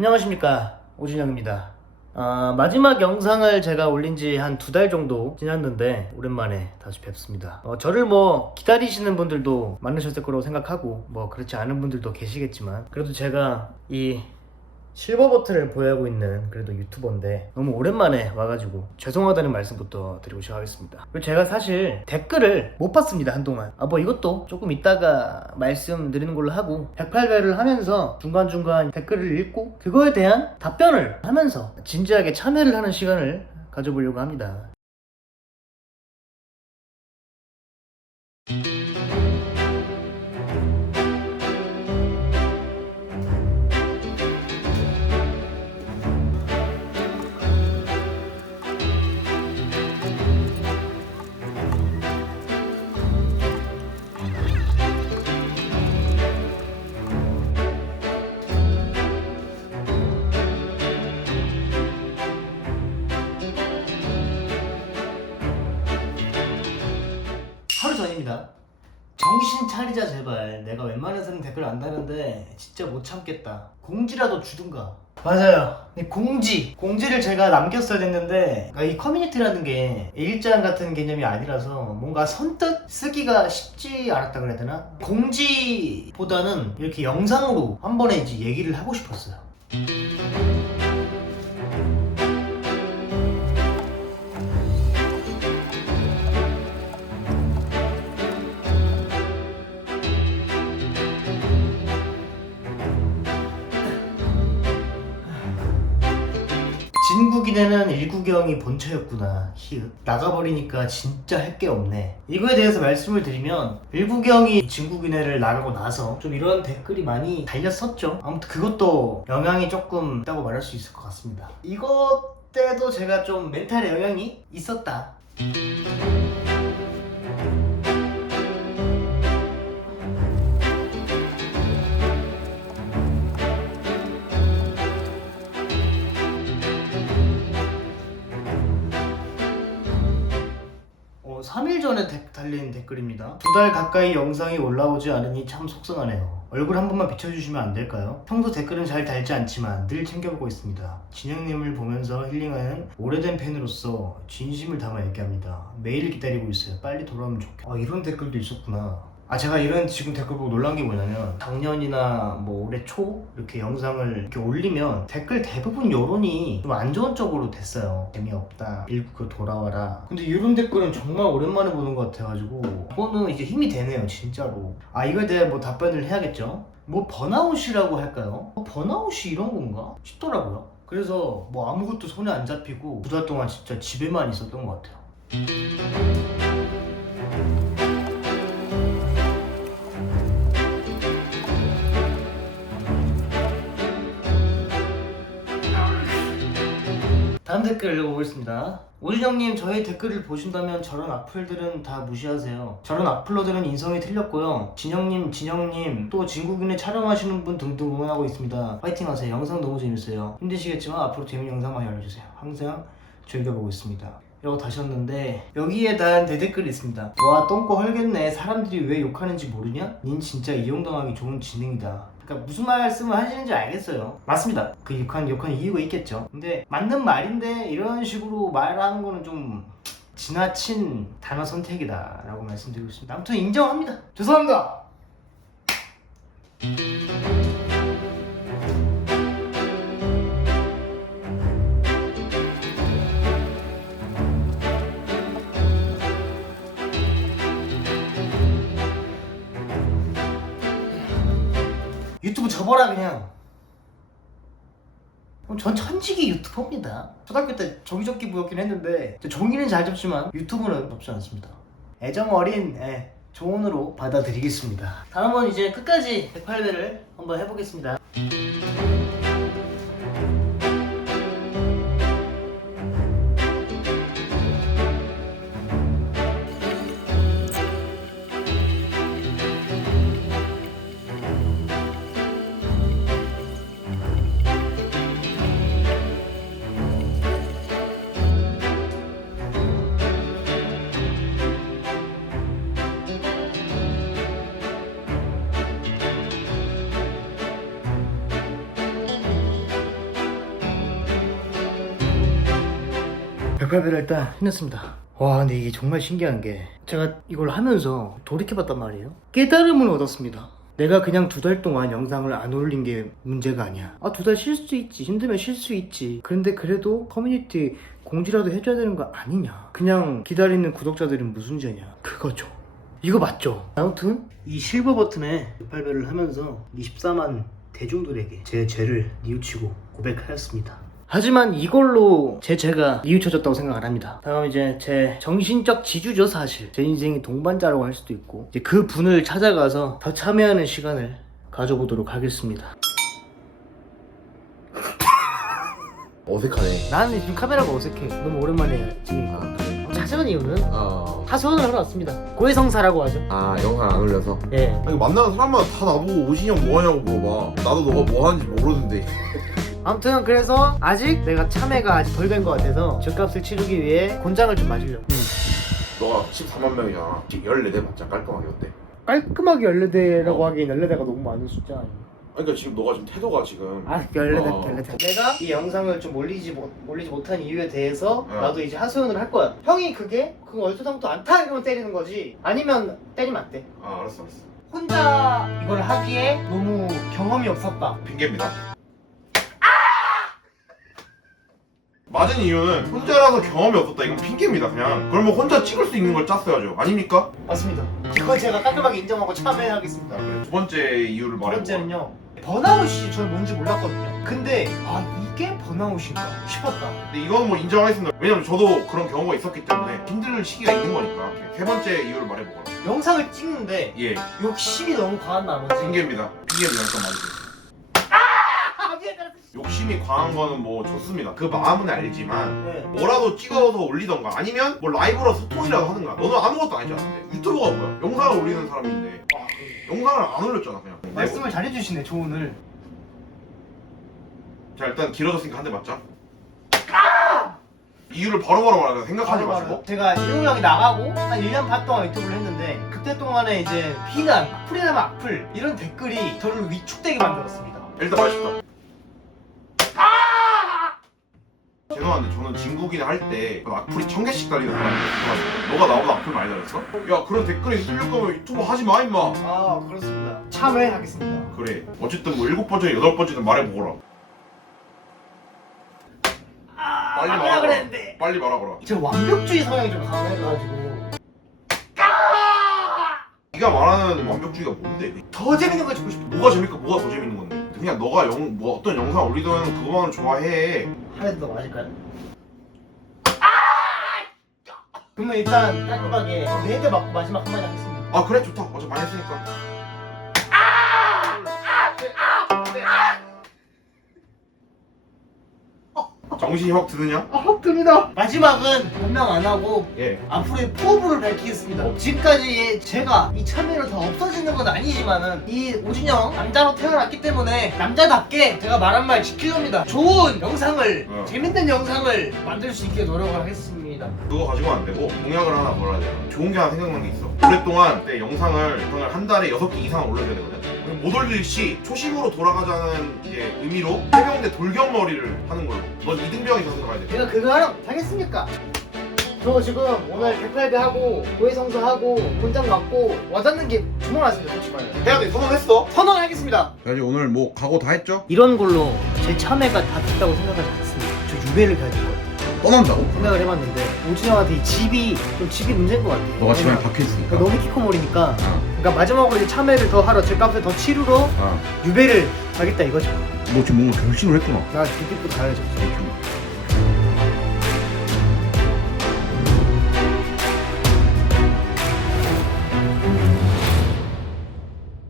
안녕하십니까. 오진영입니다. 아, 마지막 영상을 제가 올린 지 한 두 달 정도 지났는데 오랜만에 다시 뵙습니다. 어, 저를 뭐 기다리시는 분들도 많으셨을 거라고 생각하고 뭐 그렇지 않은 분들도 계시겠지만 그래도 제가 이 실버 버튼을 보유하고 있는 그래도 유튜버인데 너무 오랜만에 와가지고 죄송하다는 말씀부터 드리고 시작하겠습니다. 그리고 제가 사실 댓글을 못 봤습니다 한동안. 아 뭐 이것도 조금 이따가 말씀드리는 걸로 하고 108배를 하면서 중간중간 댓글을 읽고 그거에 대한 답변을 하면서 진지하게 참여를 하는 시간을 가져보려고 합니다. 차리자 제발. 내가 웬만해서는 댓글 안 다는데 진짜 못 참겠다. 공지라도 주든가. 맞아요. 이 공지. 공지를 제가 남겼어야 됐는데 그러니까 이 커뮤니티라는 게 일장 같은 개념이 아니라서 뭔가 선뜻 쓰기가 쉽지 않았다 그래야 되나? 공지보다는 이렇게 영상으로 한 번에 이제 얘기를 하고 싶었어요. 진국인에는 일구경이 본처였구나. 히읗. 나가버리니까 진짜 할 게 없네. 이거에 대해서 말씀을 드리면 일구경이 진국인회를 나가고 나서 좀 이런 댓글이 많이 달렸었죠. 아무튼 그것도 영향이 조금 있다고 말할 수 있을 것 같습니다. 이것 때도 제가 좀 멘탈에 영향이 있었다. 어, 3일 전에 데- 달린 댓글입니다. 두 달 가까이 영상이 올라오지 않으니 참 속상하네요. 얼굴 한 번만 비춰주시면 안 될까요? 평소 댓글은 잘 달지 않지만 늘 챙겨보고 있습니다. 진영님을 보면서 힐링하는 오래된 팬으로서 진심을 담아 얘기합니다. 매일 기다리고 있어요. 빨리 돌아오면 좋겠. 아 이런 댓글도 있었구나. 아 제가 이런 지금 댓글 보고 놀란 게 뭐냐면 작년이나 뭐 올해 초 이렇게 영상을 이렇게 올리면 댓글 대부분 여론이 좀 안 좋은 쪽으로 됐어요. 재미없다. 읽고 돌아와라. 근데 이런 댓글은 정말 오랜만에 보는 것 같아가지고 그거는 이제 힘이 되네요 진짜로. 아 이거에 대해 뭐 답변을 해야겠죠? 뭐 번아웃이라고 할까요? 어, 번아웃이 이런 건가? 싶더라고요. 그래서 뭐 아무것도 손에 안 잡히고 두 달 동안 진짜 집에만 있었던 것 같아요 다음 댓글 읽어보겠습니다. 오진영님 저희 댓글을 보신다면 저런 악플들은 다 무시하세요. 저런 악플러들은 인성이 틀렸고요. 진영님, 진영님, 또 진국인에 촬영하시는 분 등등 응원하고 있습니다. 파이팅하세요. 영상 너무 재밌어요. 힘드시겠지만 앞으로 재밌는 영상 많이 알려주세요. 항상 즐겨보고 있습니다. 이라고 다셨는데 여기에 대한 대댓글이 있습니다. 와 똥꼬 헐겠네. 사람들이 왜 욕하는지 모르냐? 닌 진짜 이용당하기 좋은 지능이다. 그러니까 무슨 말씀을 하시는지 알겠어요. 맞습니다. 그 욕한 욕한 이유가 있겠죠. 근데 맞는 말인데 이런 식으로 말하는 거는 좀 지나친 단어 선택이다라고 말씀드리고 있습니다. 아무튼 인정합니다. 죄송합니다. 유튜브 접어라 그냥. 전 천직이 유튜버입니다. 초등학교 때 종이 접기 부였긴 했는데 종이는 잘 접지만 유튜브는 접지 않습니다. 애정 어린 예, 조언으로 받아들이겠습니다. 다음은 이제 끝까지 108배를 한번 해보겠습니다. 108배를 일단 해냈습니다. 와 근데 이게 정말 신기한 게 제가 이걸 하면서 돌이켜봤단 말이에요. 깨달음을 얻었습니다. 내가 그냥 두 달 동안 영상을 안 올린 게 문제가 아니야. 아 두 달 쉴 수 있지. 힘들면 쉴 수 있지. 그런데 그래도 커뮤니티 공지라도 해줘야 되는 거 아니냐. 그냥 기다리는 구독자들은 무슨 죄냐. 그거죠. 이거 맞죠? 아무튼 이 실버 버튼에 108배를 하면서 24만 대중들에게 제 죄를 뉘우치고 고백하였습니다. 하지만 이걸로 제 죄가 뉘우쳐졌다고 생각을 합니다. 다음 이제 제 정신적 지주죠 사실. 제 인생의 동반자라고 할 수도 있고 이제 그 분을 찾아가서 더 참여하는 시간을 가져보도록 하겠습니다. 어색하네. 나는 지금 카메라가 어색해. 너무 오랜만에 찍으니까. 아, 그래? 찾아온 이유는 어. 하소연을 하러 왔습니다. 고해성사라고 하죠. 아, 영상 안 올려서? 예. 아니 만나는 사람마다 다 나보고 오진이 형 뭐하냐고 물어봐 나도 너가 뭐 하는지 모르는데 아무튼 그래서 아직 내가 참외가 아직 덜 된 것 같아서 죗값을 치르기 위해 곤장을 좀 마시려고. 음. 너가 14만 명이잖아 14대 맞자? 깔끔하게 어때? 깔끔하게 14대라고 어. 하기엔 14대가 너무 많은 숫자 아니야 그러니까 지금 너가 지금 태도가 지금. 아 14대 어. 14대. 내가 이 영상을 좀 올리지 못, 올리지 못한 이유에 대해서 어. 나도 이제 하소연을 할 거야. 형이 그게 그거 얼토당토 안타? 이러면 때리는 거지. 아니면 때리면 안 돼. 아 알았어 알았어. 혼자 이걸 하기에 너무 경험이 없었다. 핑계입니다 맞은 이유는 혼자라서 경험이 없었다. 이건 핑계입니다 그냥. 그러면 혼자 찍을 수 있는 걸 짰어야죠. 아닙니까? 맞습니다. 이거 제가 깔끔하게 인정하고 참여하겠습니다. 자, 그래. 두 번째 이유를 두 말해봐 번째는요 번아웃이 저는 뭔지 몰랐거든요. 근데 아 이게 번아웃인가 싶었다. 근데 이건 뭐 인정하겠습니다. 왜냐면 저도 그런 경우가 있었기 때문에 힘들 시기가 있는 거니까. 세 번째 이유를 말해보거라 영상을 찍는데 예. 욕심이 너무 과한 나머지. 핑계입니다. 핑계를 잠깐 아 미안해 욕심이 과한 거는 뭐 좋습니다. 그 마음은 알지만 네. 뭐라도 찍어서 올리던가 아니면 뭐 라이브로 소통이라도 하든가 너는 아무것도 아니지 않은데 유튜버가 뭐야? 영상을 올리는 사람인데 아, 영상을 안 올렸잖아 그냥. 네. 말씀을 잘해주시네 조언을 자 일단 길어졌으니까 한 대 맞자. 이유를 바로바로 말하자 생각하지 바로 마시고 바로 제가 일곱 명이 나가고 한 1년 반 동안 유튜브를 했는데 그때 동안에 이제 비난, 악플이라면 악플 이런 댓글이 저를 위축되게 만들었습니다 일단 맛있다. 죄송한데 저는 진국이네 할때 악플이 천 개씩 달리는 죄송한데 너가 나보다 악플 많이 달렸어? 야 그런 댓글이 쓸릴 거면 유튜브 하지 마 임마. 아 그렇습니다 참여하겠습니다 그래 어쨌든 뭐 일곱 번째 여덟 번째는 말해보거라. 아 빨리 말하라. 그랬는데 빨리 말하거라. 제가 완벽주의 성향이 좀 강해가지고 네가 말하는 완벽주의가 뭔데? 더 재밌는 거 찍고 싶어 뭐가 재밌고 뭐가 더 재밌는 건데? 그냥 너가 영, 뭐 어떤 영상 올리든 그거만 좋아해. 하나 더 마실까요? 그러면 일단 깔끔하게 네대 맞고 마지막 한마디 하겠습니다 아 그래 좋다. 어제 많이 했으니까. 정신이 확 드느냐? 아 듭니다 마지막은 변명 안 하고 예. 앞으로의 포부를 밝히겠습니다. 지금까지 제가 이 참여를 다 없어지는 건 아니지만은 이 오진영 남자로 태어났기 때문에 남자답게 제가 말한 말 지킬 겁니다. 좋은 영상을 어. 재밌는 영상을 만들 수 있게 노력을 하겠습니다. 그거 가지고는 안 되고 공약을 하나 걸어야 돼요. 좋은 게 하나 생각난 게 있어. 오랫동안 내 영상을 영상을 한 달에 여섯 개 이상 올려야 되거든. 못 올릴 시 초심으로 돌아가자는 이제 의미로 해병대 돌격머리를 하는 걸로. 넌 이등병이 서 생각해야 돼. 제가 그거 하나 못하겠습니까? 저 지금 오늘 108배 하고 고해성사 하고 본장 맞고 와닿는 게 주문 왔습니다 솔직히 말해 해야 돼. 선언했어. 선언하겠습니다 자 이제 오늘 뭐 각오 다 했죠? 이런 걸로 제 참여가 다 됐다고 생각하지 않습니다 저 유배를 가질 거 떠난다고? 생각을 해봤는데 오진영한테 이 집이 좀 집이 문제인 것 같아. 너가 집안에 왜냐면 박혀 있으니까. 그러니까 너무 키코몰이니까. 아, 그러니까 마지막으로 이제 참여를 더 하러 제 값을 더 치르러 아. 유배를 가겠다 이거죠. 너 지금 뭔가 결심을 했구나. 나 뒤집고 가야죠.